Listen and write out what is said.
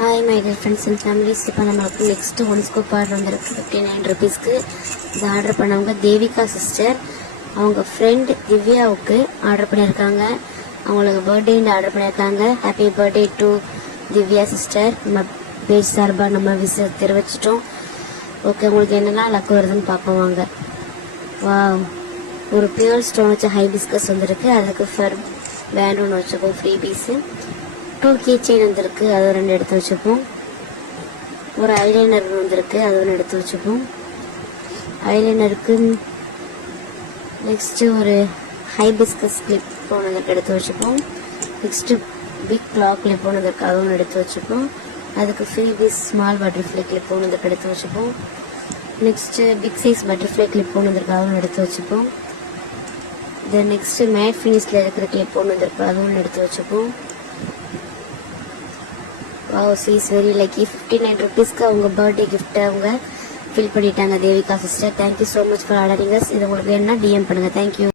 Hi my dear friends and families. இப்போ நம்மளுக்கு next one scoop order வந்திருக்கு 59 ருபீஸ்க்கு. இது ஆர்டர் பண்ணவங்க தேவிகா சிஸ்டர். அவங்க ஃப்ரெண்ட் திவ்யாவுக்கு ஆர்டர் பண்ணியிருக்காங்க. அவங்களுக்கு பர்த்டேன்னு ஆர்டர் பண்ணியிருக்காங்க. Happy birthday to Divya sister. நம்ம பேஜ் சார்பாக நம்ம தெரிவிச்சிட்டோம். ஓகே, உங்களுக்கு என்னெல்லாம் லக்கு வருதுன்னு பார்க்குவாங்க. வா, ஒரு பியூர் ஸ்டோன் வச்ச ஹைபிஸ்கஸ் வந்திருக்கு. அதுக்கு ஃபர் பேண்ட் ஒன்று வச்சுப்போம், ஃப்ரீ பீஸு. 2 கீ செயின் வந்திருக்கு, அது 2 எடுத்து வச்சுப்போம். ஒரு ஐலைனர் வந்திருக்கு, அது 1 எடுத்து வச்சுப்போம். ஐலைனருக்கு நெக்ஸ்ட்டு ஒரு ஹைபிஸ்கஸ் கிளிப் ஒன்று எடுத்து வச்சுப்போம். நெக்ஸ்ட்டு பிக் கிளாக் கிளிப் ஒன்று அது 1 எடுத்து வச்சுப்போம். அதுக்கு free piece small butterfly clip ஒன்று எடுத்து வச்சுப்போம். Next big size butterfly clip ஒன்று அது எடுத்து வச்சுப்போம். தென் நெக்ஸ்ட்டு மேட் ஃபினிஷில் இருக்கிற கிளிப் ஒன்று அது 1 எடுத்து வச்சுப்போம். Wow, she is very lucky. 59 ருபீஸ்க்கு அவங்க பர்த்டே கிஃப்ட்டை அவங்க ஃபில் பண்ணிட்டாங்க Devika sister. Thank you so much for ordering us. இது உங்களுக்கு வேணும்னா டிஎம் பண்ணுங்கள். தேங்க்யூ.